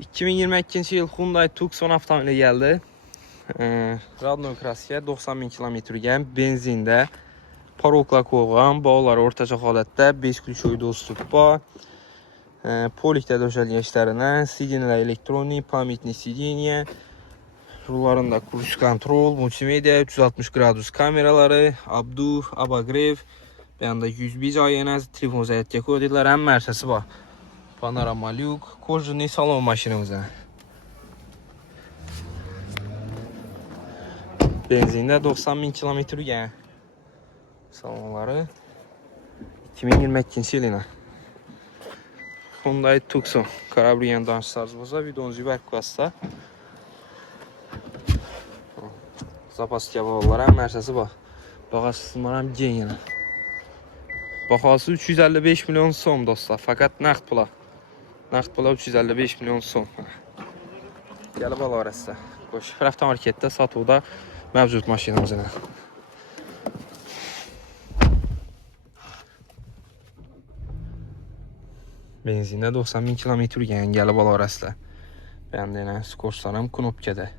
2022 yıl Hyundai Tucson avtomobili geldi. Radno Krasiya 90 bin kilometr yürüyen benzinde. Parokla qoyğan, bağlar ortaca halətdə, 5 ключовой достуp var. Polikdə döşəlgən işlərinə, sidinlər elektronik, pamitli sidiniyə, rullarında cruise kontrol, multimedia, 360 gradus kameraları, abdu, abagrev, bir anda 101 ayənəz, telefon zəyətgə kodidlər, həm mərsəsi var. Panorama lyuk, kojunlu salon maşinimizə. Benzində 90 bin kilometr gələn. Salonları 2022 yılına. Hyundai Tucson. Karabriyan danışsarzımıza videonuzu bərkvasta. Zapas kəbavlar həm mərsəsi bax. Bağasızlar həm gen yenə. Baxası 355 milyon son dostlar. Fakat nağd pula. Nağd pula 355 milyon son. Gəlib al arasında. Qoş. Rəfta marketdə satılda mövcud maşinimiz ilə. Benzində 90 bin kilometr gəlib al arasında. Bəndənə skorslarım knopkada.